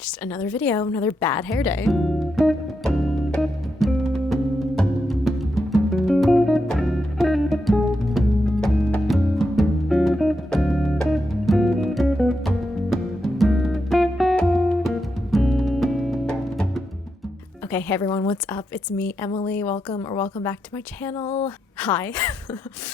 Just another video, another bad hair day. Okay, hey everyone, what's up? It's me, Emily. Welcome back to my channel. Hi.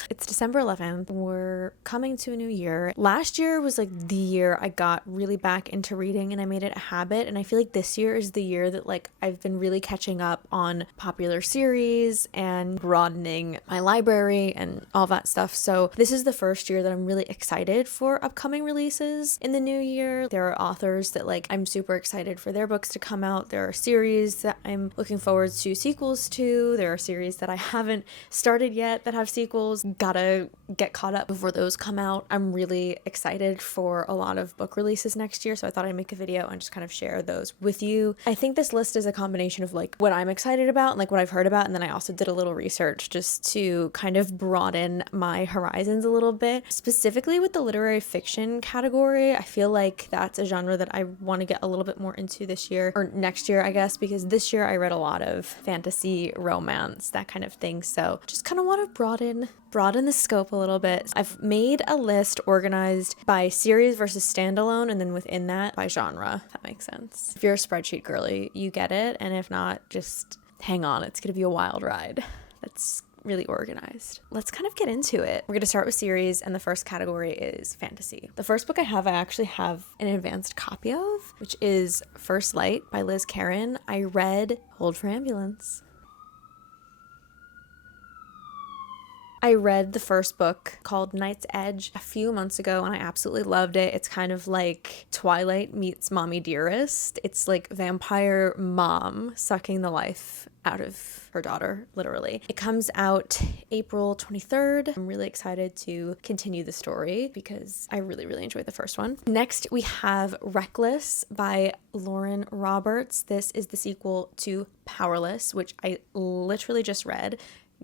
It's December 11th. We're coming to a new year. Last year was like the year I got really back into reading and I made it a habit. And I feel like this year is the year that like I've been really catching up on popular series and broadening my library and all that stuff. So this is the first year that I'm really excited for upcoming releases in the new year. There are authors that like I'm super excited for their books to come out. There are series that I'm looking forward to sequels to. There are series that I haven't started yet that have sequels. Gotta get caught up before those come out. I'm really excited for a lot of book releases next year, so I thought I'd make a video and just kind of share those with you. I think this list is a combination of like what I'm excited about and like what I've heard about, and then I also did a little research just to kind of broaden my horizons a little bit. Specifically with the literary fiction category, I feel like that's a genre that I want to get a little bit more into this year, or next year I guess, because this year I read a lot of fantasy, romance, that kind of thing, so just kind of want to broaden the scope a little bit. I've made a list organized by series versus standalone, and then within that by genre, if that makes sense. If you're a spreadsheet girly, you get it, and if not, just hang on, it's gonna be a wild ride. That's really organized. Let's kind of get into it. We're gonna start with series, and the first category is fantasy. The first book I actually have an advanced copy of, which is First Light by Liz Caron. I read Hold for Ambulance. I read the first book called Night's Edge a few months ago and I absolutely loved it. It's kind of like Twilight meets Mommy Dearest. It's like vampire mom sucking the life out of her daughter, literally. It comes out April 23rd. I'm really excited to continue the story because I really enjoyed the first one. Next, we have Reckless by Lauren Roberts. This is the sequel to Powerless, which I literally just read.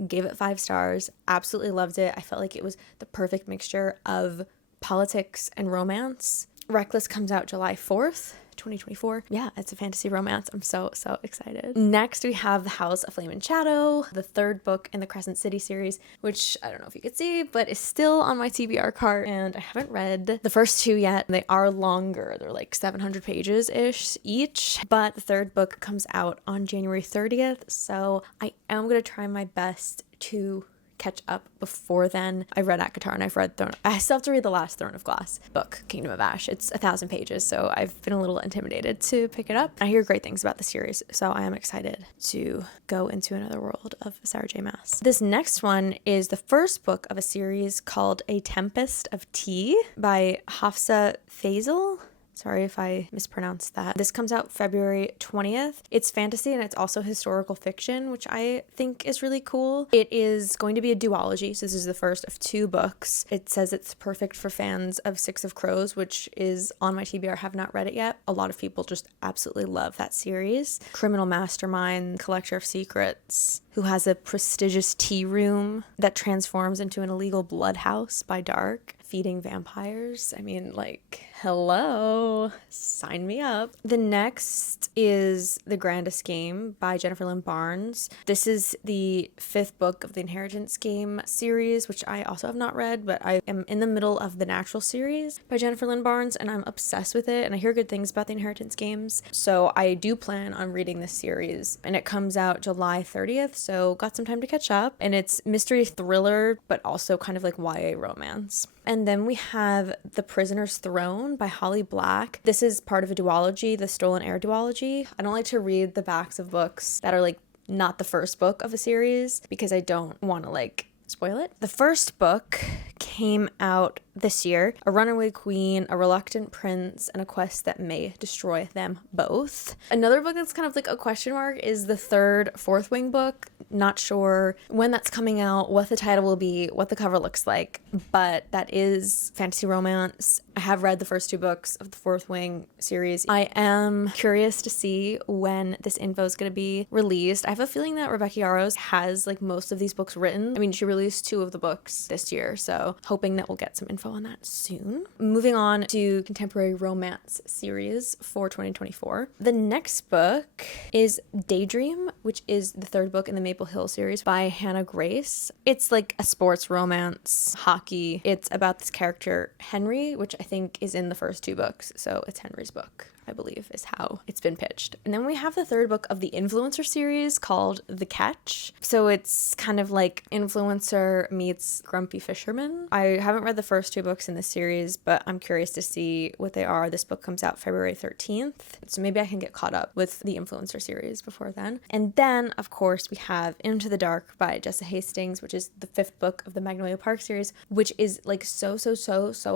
Gave it 5 stars, absolutely loved it. I felt like it was the perfect mixture of politics and romance. Reckless comes out July 4th, 2024. Yeah, it's a fantasy romance. I'm so excited. Next, we have The House of Flame and Shadow, the third book in the Crescent City series, which I don't know if you could see, but is still on my TBR cart, and I haven't read the first 2 yet. They are longer. They're like 700 pages-ish each, but the third book comes out on January 30th, so I am going to try my best to catch up before then. I've read ACOTAR and I've read I still have to read the last Throne of Glass book, Kingdom of Ash. It's 1,000 pages, so I've been a little intimidated to pick it up. I hear great things about the series, so I am excited to go into another world of Sarah J. Maas. This next one is the first book of a series called A Tempest of Tea by Hafsa Faisal. Sorry if I mispronounced that. This comes out February 20th. It's fantasy and it's also historical fiction, which I think is really cool. It is going to be a duology, so this is the first of 2 books. It says it's perfect for fans of Six of Crows, which is on my TBR. I have not read it yet. A lot of people just absolutely love that series. Criminal mastermind, collector of secrets, who has a prestigious tea room that transforms into an illegal blood house by dark, feeding vampires. I mean, like, hello, sign me up. The next is The Grandest Game by Jennifer Lynn Barnes. This is the 5th book of the Inheritance Game series, which I also have not read, but I am in the middle of the Natural series by Jennifer Lynn Barnes, and I'm obsessed with it, and I hear good things about the Inheritance Games, so I do plan on reading this series, and it comes out July 30th, so got some time to catch up, and it's mystery thriller, but also kind of like YA romance. And then we have The Prisoner's Throne by Holly Black. This is part of a duology, the Stolen Heir duology. I don't like to read the backs of books that are like not the first book of a series because I don't want to like spoil it. The first book came out this year, A Runaway Queen, A Reluctant Prince, and A Quest That May Destroy Them Both. Another book that's kind of like a question mark is the third Fourth Wing book. Not sure when that's coming out, what the title will be, what the cover looks like, but that is fantasy romance I have read the first 2 books of the Fourth Wing series. I am curious to see when this info is going to be released. I have a feeling that Rebecca Yarros has like most of these books written. I mean, she released 2 of the books this year, so hoping that we'll get some info on that soon. Moving on to contemporary romance series for 2024. The next book is Daydream, which is the 3rd book in the Maple Hill series by Hannah Grace. It's like a sports romance, hockey. It's about this character, Henry, which I think is in the first 2 books. So it's Henry's book, I believe, is how it's been pitched. And then we have the 3rd book of the influencer series called The Catch. So it's kind of like influencer meets grumpy fisherman. I haven't read the first 2 books in this series, but I'm curious to see what they are. This book comes out February 13th. So maybe I can get caught up with the influencer series before then. And then, of course, we have Into the Dark by Jessa Hastings, which is the 5th book of the Magnolia Park series, which is like so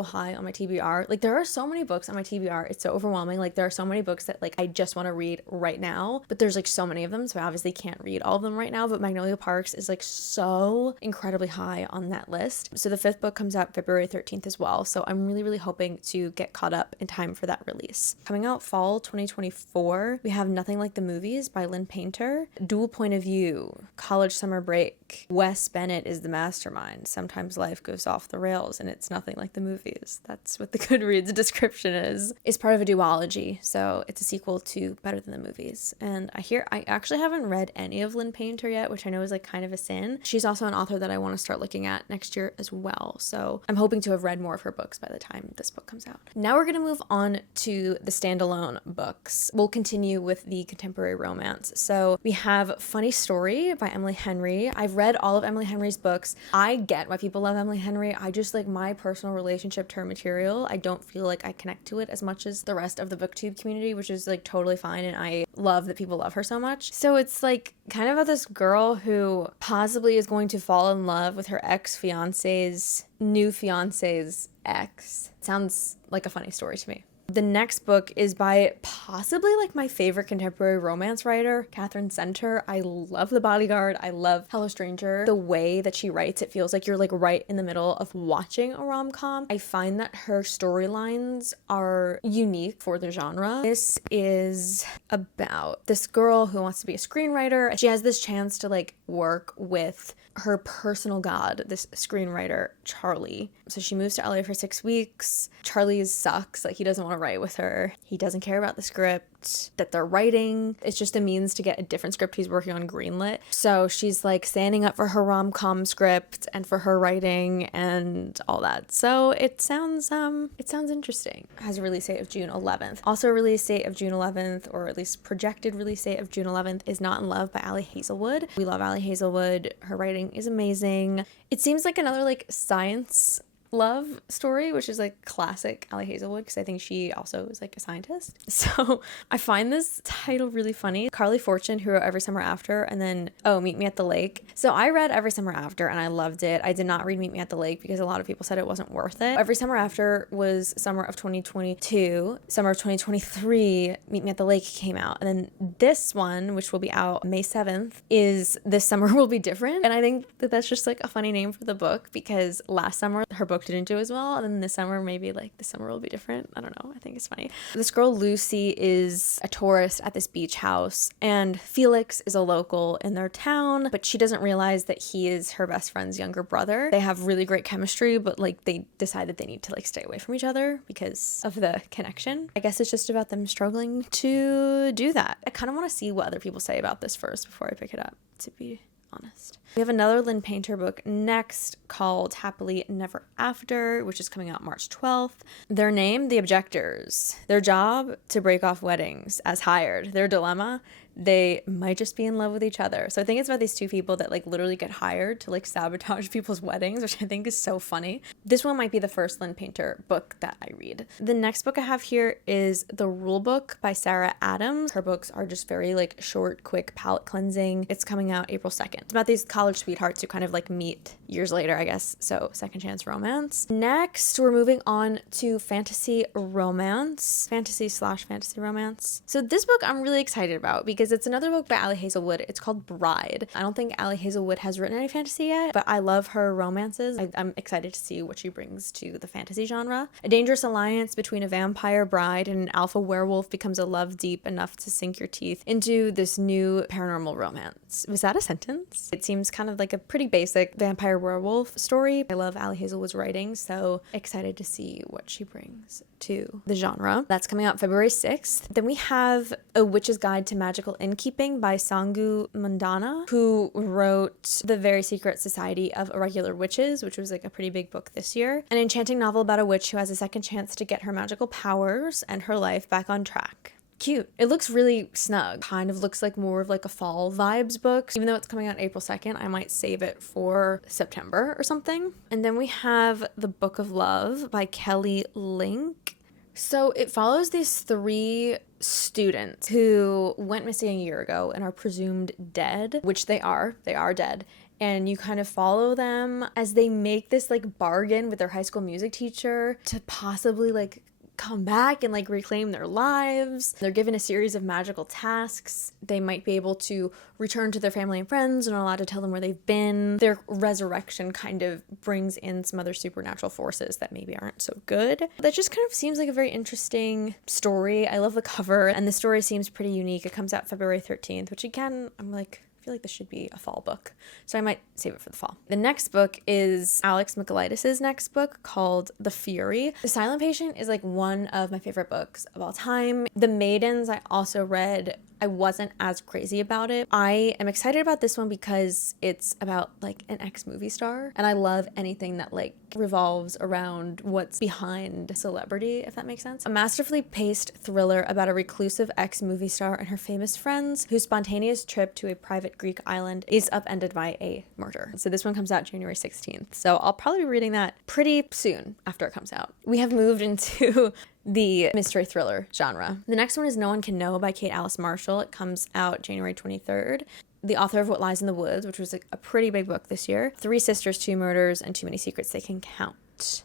high on my TBR. Like, there are so many books on my TBR. It's so overwhelming. Like, there are so many books that like I just want to read right now, but there's like so many of them, so I obviously can't read all of them right now. But Magnolia Parks is like so incredibly high on that list. So the 5th book comes out February 13th as well, so I'm really hoping to get caught up in time for that release. Coming out fall 2024, we have Nothing Like the Movies by Lynn Painter, Dual Point of View, College Summer Break, Wes Bennett is the mastermind, Sometimes Life Goes Off the Rails and It's Nothing Like the Movies. That's what the Goodreads description is. It's part of a duology, so it's a sequel to Better Than the Movies. And I actually haven't read any of Lynn Painter yet, which I know is like kind of a sin. She's also an author that I want to start looking at next year as well, so I'm hoping to have read more of her books by the time this book comes out. Now we're going to move on to the standalone books. We'll continue with the contemporary romance. So we have Funny Story by Emily Henry. I've read all of Emily Henry's books. I get why people love Emily Henry. I just like my personal relationship to her material. I don't feel like I connect to it as much as the rest of the booktube community, which is like totally fine, and I love that people love her so much. So it's like kind of about this girl who possibly is going to fall in love with her ex-fiance's new fiance's ex. Sounds like a funny story to me. The next book is by possibly like my favorite contemporary romance writer, Catherine Center. I love The Bodyguard. I love Hello Stranger. The way that she writes, it feels like you're like right in the middle of watching a rom-com. I find that her storylines are unique for the genre. This is about this girl who wants to be a screenwriter. She has this chance to like work with her personal god, this screenwriter, Charlie. So she moves to LA for 6 weeks. Charlie sucks. Like, he doesn't want to write with her. He doesn't care about the script that they're writing. It's just a means to get a different script he's working on greenlit. So she's like standing up for her rom-com script and for her writing and all that. So it sounds interesting. It has a release date of June 11th. Also a release date of June 11th, or at least projected release date of June 11th, is Not in Love by Ali Hazelwood. We love Ali Hazelwood. Her writing is amazing. It seems like another like science love story, which is like classic Ali Hazelwood, because I think she also is like a scientist. So I find this title really funny. Carly Fortune, who wrote Every Summer After, and then Meet Me at the Lake. So I read Every Summer After and I loved it. I did not read Meet Me at the Lake because a lot of people said it wasn't worth it. Every Summer After was summer of 2022. Summer of 2023, Meet Me at the Lake came out, and then this one, which will be out May 7th, is This Summer Will Be Different. And I think that that's just like a funny name for the book, because last summer her book didn't do as well, and then this summer maybe like This Summer Will Be Different. I don't know, I think it's funny. This girl Lucy is a tourist at this beach house, and Felix is a local in their town, but she doesn't realize that he is her best friend's younger brother. They have really great chemistry, but like they decide that they need to like stay away from each other because of the connection. I guess it's just about them struggling to do that. I kind of want to see what other people say about this first before I pick it up, to be honest. We have another Lynn Painter book next called Happily Never After, which is coming out March 12th. Their name, The Objectors. Their job, to break off weddings as hired. Their dilemma, they might just be in love with each other. So I think it's about these two people that like literally get hired to like sabotage people's weddings, which I think is so funny. This one might be the first Lynn Painter book that I read. The next book I have here is The Rule Book by Sarah Adams. Her books are just very like short, quick, palate cleansing. It's coming out April 2nd. It's about these college sweethearts who kind of like meet years later, I guess. So second chance romance. Next, we're moving on to fantasy romance. Fantasy/fantasy romance. So this book I'm really excited about because because it's another book by Ali Hazelwood. It's called Bride. I don't think Ali Hazelwood has written any fantasy yet, but I love her romances. I'm excited to see what she brings to the fantasy genre. A dangerous alliance between a vampire bride and an alpha werewolf becomes a love deep enough to sink your teeth into this new paranormal romance. Was that a sentence? It seems kind of like a pretty basic vampire werewolf story. I love Ali Hazelwood's writing, so excited to see what she brings to the genre. That's coming out February 6th. Then we have A Witch's Guide to Magical Innkeeping by Sangu Mandana, who wrote The Very Secret Society of Irregular Witches, which was like a pretty big book this year. An enchanting novel about a witch who has a second chance to get her magical powers and her life back on track. Cute. It looks really snug. Kind of looks like more of like a fall vibes book. Even though it's coming out April 2nd, I might save it for September or something. And then we have The Book of Love by Kelly Link. So it follows these 3 students who went missing a year ago and are presumed dead, which they are. They are dead. And you kind of follow them as they make this like bargain with their high school music teacher to possibly like come back and like reclaim their lives. They're given a series of magical tasks. They might be able to return to their family and friends and are allowed to tell them where they've been. Their resurrection kind of brings in some other supernatural forces that maybe aren't so good. That just kind of seems like a very interesting story. I love the cover, and the story seems pretty unique. It comes out February 13th, which again, I'm like, I feel like this should be a fall book, so I might save it for the fall. The next book is Alex Michaelides' next book called The Fury. The Silent Patient is like one of my favorite books of all time. The Maidens I also read. I wasn't as crazy about it. I am excited about this one because it's about like an ex-movie star, and I love anything that like revolves around what's behind celebrity, if that makes sense. A masterfully paced thriller about a reclusive ex-movie star and her famous friends whose spontaneous trip to a private Greek island is upended by a murder. So this one comes out January 16th. So I'll probably be reading that pretty soon after it comes out. We have moved into the mystery thriller genre. The next one is No One Can Know by Kate Alice Marshall. It comes out January 23rd. The author of What Lies in the Woods, which was a pretty big book this year. 3 sisters, 2 murders, and too many secrets they can count.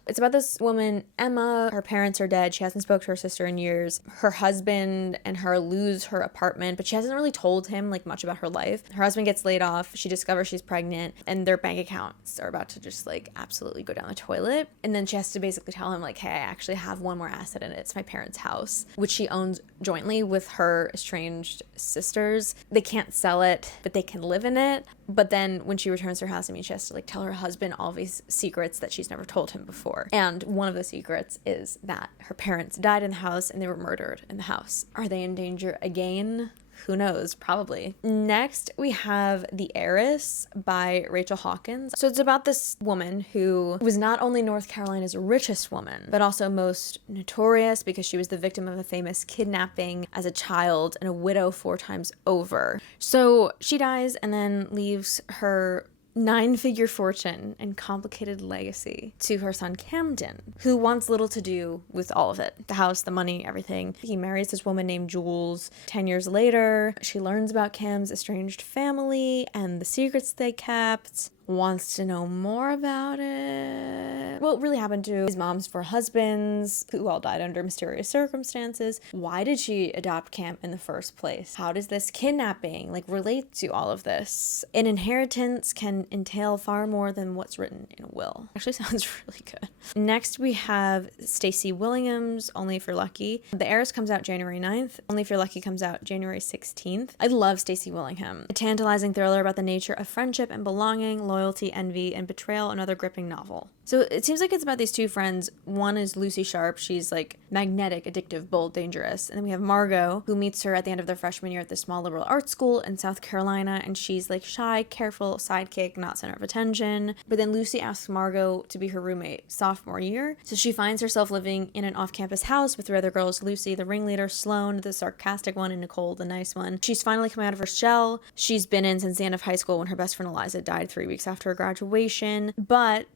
It's about this woman, Emma. Her parents are dead. She hasn't spoke to her sister in years. Her husband and her lose her apartment, but she hasn't really told him like much about her life. Her husband gets laid off. She discovers she's pregnant, and their bank accounts are about to just like absolutely go down the toilet. And then she has to basically tell him like, hey, I actually have one more asset in it. It's my parents' house, which she owns jointly with her estranged sisters. They can't sell it, but they can live in it. But then when she returns to her house, I mean, she has to like tell her husband all these secrets that she's never told him before. And one of the secrets is that her parents died in the house and they were murdered in the house. Are they in danger again? Who knows? Probably. Next, we have The Heiress by Rachel Hawkins. So it's about this woman who was not only North Carolina's richest woman, but also most notorious because she was the victim of a famous kidnapping as a child and a widow 4 times over. So she dies and then leaves her 9-figure fortune and complicated legacy to her son Camden, who wants little to do with all of it. The house, the money, everything. He marries this woman named Jules. 10 years later, she learns about Cam's estranged family and the secrets they kept. Wants to know more about it. What really happened to his mom's 4 husbands, who all died under mysterious circumstances. Why did she adopt Cam in the first place? How does this kidnapping relate to all of this? An inheritance can entail far more than what's written in a will. Actually sounds really good. Next we have Stacey Willingham's Only If You're Lucky. The Heiress comes out January 9th. Only If You're Lucky comes out January 16th. I love Stacey Willingham. A tantalizing thriller about the nature of friendship and belonging, loyalty, envy, and betrayal, another gripping novel. So it seems like it's about these 2 friends. One is Lucy Sharp. She's magnetic, addictive, bold, dangerous. And then we have Margot, who meets her at the end of their freshman year at the small liberal arts school in South Carolina. And she's shy, careful, sidekick, not center of attention. But then Lucy asks Margot to be her roommate sophomore year. So she finds herself living in an off-campus house with 3 other girls, Lucy, the ringleader, Sloane, the sarcastic one, and Nicole, the nice one. She's finally come out of her shell. She's been in since the end of high school when her best friend Eliza died 3 weeks after her graduation. But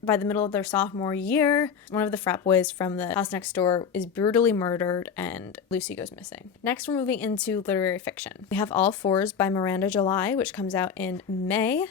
by the middle of their sophomore year, one of the frat boys from the house next door is brutally murdered and Lucy goes missing. Next, we're moving into literary fiction. We have All Fours by Miranda July, which comes out in May.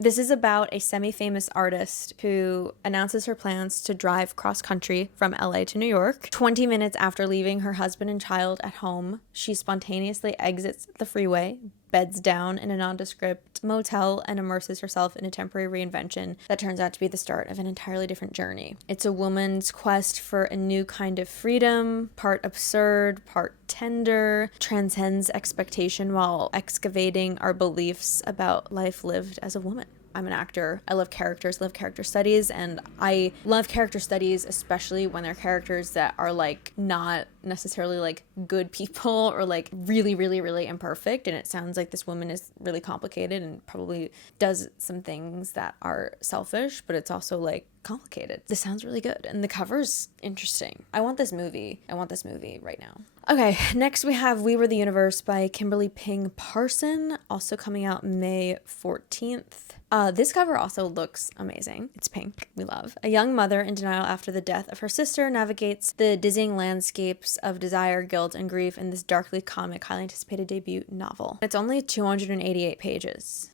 This is about a semi-famous artist who announces her plans to drive cross-country from LA to New York. 20 minutes after leaving her husband and child at home, she spontaneously exits the freeway, beds down in a nondescript motel, and immerses herself in a temporary reinvention that turns out to be the start of an entirely different journey. It's a woman's quest for a new kind of freedom, part absurd, part tender, transcends expectation while excavating our beliefs about life lived as a woman. I'm an actor. I love characters, love character studies, and I love character studies, especially when they're characters that are like not necessarily like good people or like really, really, really imperfect. And it sounds like this woman is really complicated and probably does some things that are selfish, but it's also like complicated. This sounds really good. And the cover's interesting. I want this movie right now. Okay, next we have We Were the Universe by Kimberly Ping Parson, also coming out May 14th. This cover also looks amazing. It's pink. We love. A young mother in denial after the death of her sister navigates the dizzying landscapes of desire, guilt, and grief in this darkly comic, highly anticipated debut novel. It's only 288 pages.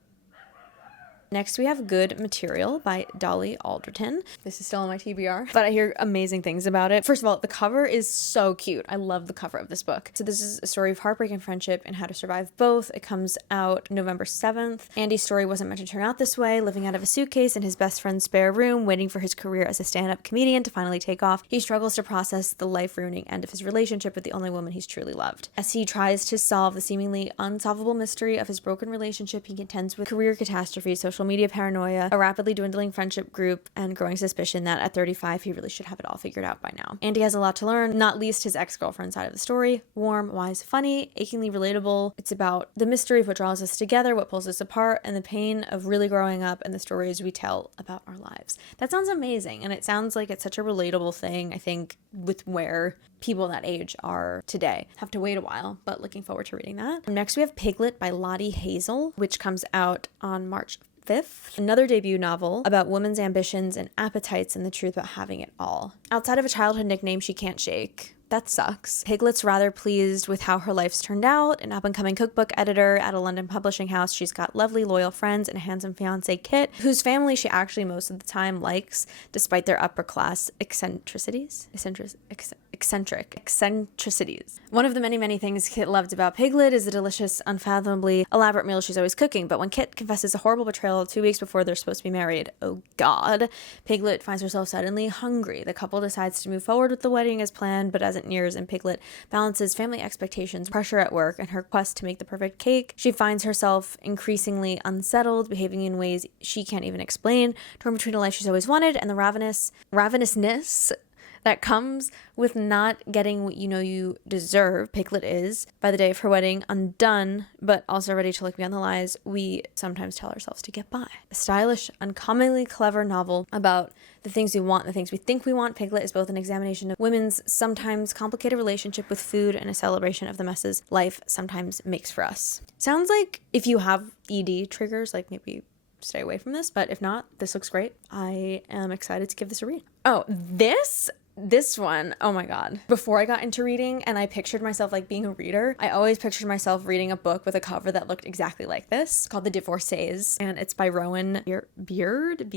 Next, we have Good Material by Dolly Alderton. This is still on my TBR, but I hear amazing things about it. First of all, the cover is so cute. I love the cover of this book. So this is a story of heartbreak and friendship and how to survive both. It comes out November 7th. Andy's story wasn't meant to turn out this way. Living out of a suitcase in his best friend's spare room, waiting for his career as a stand-up comedian to finally take off, he struggles to process the life-ruining end of his relationship with the only woman he's truly loved. As he tries to solve the seemingly unsolvable mystery of his broken relationship, he contends with career catastrophe, social media paranoia, a rapidly dwindling friendship group, and growing suspicion that at 35 he really should have it all figured out by now. Andy has a lot to learn, not least his ex-girlfriend side of the story. Warm, wise, funny, achingly relatable. It's about the mystery of what draws us together, what pulls us apart, and the pain of really growing up and the stories we tell about our lives. That sounds amazing, and it sounds like it's such a relatable thing, I think, with where people that age are today. Have to wait a while, but looking forward to reading that. Next we have Piglet by Lottie Hazel, which comes out on March 5th, another debut novel about women's ambitions and appetites and the truth about having it all. Outside of a childhood nickname she can't shake, that sucks. Piglet's rather pleased with how her life's turned out. An up-and-coming cookbook editor at a London publishing house, she's got lovely, loyal friends and a handsome fiancé, Kit, whose family she actually most of the time likes, despite their upper-class eccentricities. One of the many, many things Kit loved about Piglet is the delicious, unfathomably elaborate meal she's always cooking. But when Kit confesses a horrible betrayal 2 weeks before they're supposed to be married, oh God, Piglet finds herself suddenly hungry. The couple decides to move forward with the wedding as planned, but as it nears and Piglet balances family expectations, pressure at work, and her quest to make the perfect cake, she finds herself increasingly unsettled, behaving in ways she can't even explain, torn between a life she's always wanted and the ravenousness that comes with not getting what you know you deserve. Piglet is, by the day of her wedding, undone, but also ready to look beyond the lies we sometimes tell ourselves to get by. A stylish, uncommonly clever novel about the things we want, the things we think we want. Piglet is both an examination of women's sometimes complicated relationship with food and a celebration of the messes life sometimes makes for us. Sounds like if you have ED triggers, like maybe stay away from this, but if not, this looks great. I am excited to give this a read. Oh, this one, oh my God. Before I got into reading and I pictured myself like being a reader, I always pictured myself reading a book with a cover that looked exactly like this. It's called The Divorcees, and it's by Rowan Beard.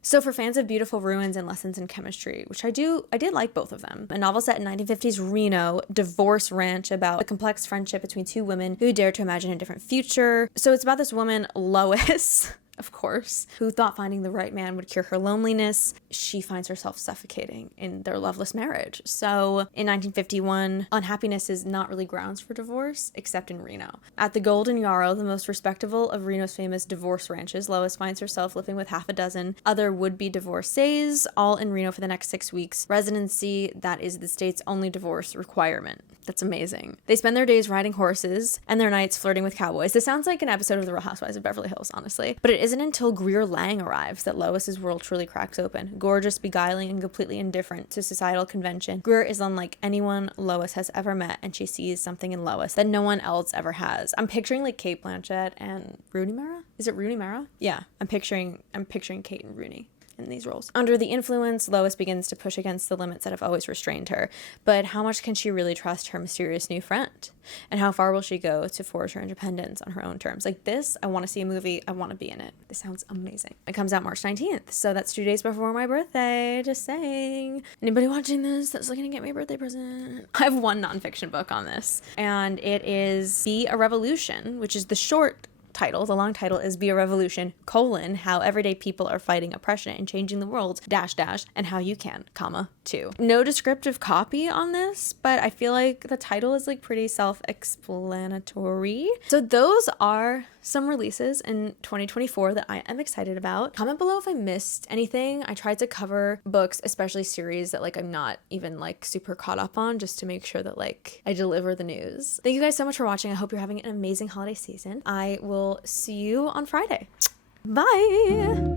So for fans of beautiful ruins and lessons in chemistry, which I did like both of them. A novel set in 1950s Reno, divorce ranch, about a complex friendship between two women who dare to imagine a different future. So it's about this woman, Lois, of course, who thought finding the right man would cure her loneliness. She finds herself suffocating in their loveless marriage. So in 1951, unhappiness is not really grounds for divorce, except in Reno. At the Golden Yarrow, the most respectable of Reno's famous divorce ranches, Lois finds herself living with half a dozen other would-be divorcees, all in Reno for the next 6 weeks. Residency, that is the state's only divorce requirement. That's amazing. They spend their days riding horses and their nights flirting with cowboys. This sounds like an episode of The Real Housewives of Beverly Hills, honestly. But it isn't until Greer Lang arrives that Lois's world truly cracks open. Gorgeous, beguiling, and completely indifferent to societal convention, Greer is unlike anyone Lois has ever met, and she sees something in Lois that no one else ever has. I'm picturing like Cate Blanchett and Rooney Mara? Is it Rooney Mara? Yeah, I'm picturing Kate and Rooney in these roles. Under the influence, Lois begins to push against the limits that have always restrained her. But how much can she really trust her mysterious new friend? And how far will she go to forge her independence on her own terms? Like this, I want to see a movie. I want to be in it. This sounds amazing. It comes out March 19th, so that's 2 days before my birthday. Just saying. Anybody watching this that's looking to get me a birthday present? I have one nonfiction book on this, and it is Be a Revolution, which is the short title. The long title is Be a Revolution, how everyday people are fighting oppression and changing the world, and how you can, too. No descriptive copy on this, but I feel like the title is like pretty self-explanatory. So those are some releases in 2024 that I am excited about. Comment below if I missed anything. I tried to cover books, especially series that like I'm not even like super caught up on, just to make sure that like I deliver the news. Thank you guys so much for watching. I hope you're having an amazing holiday season. I will see you on Friday. Bye.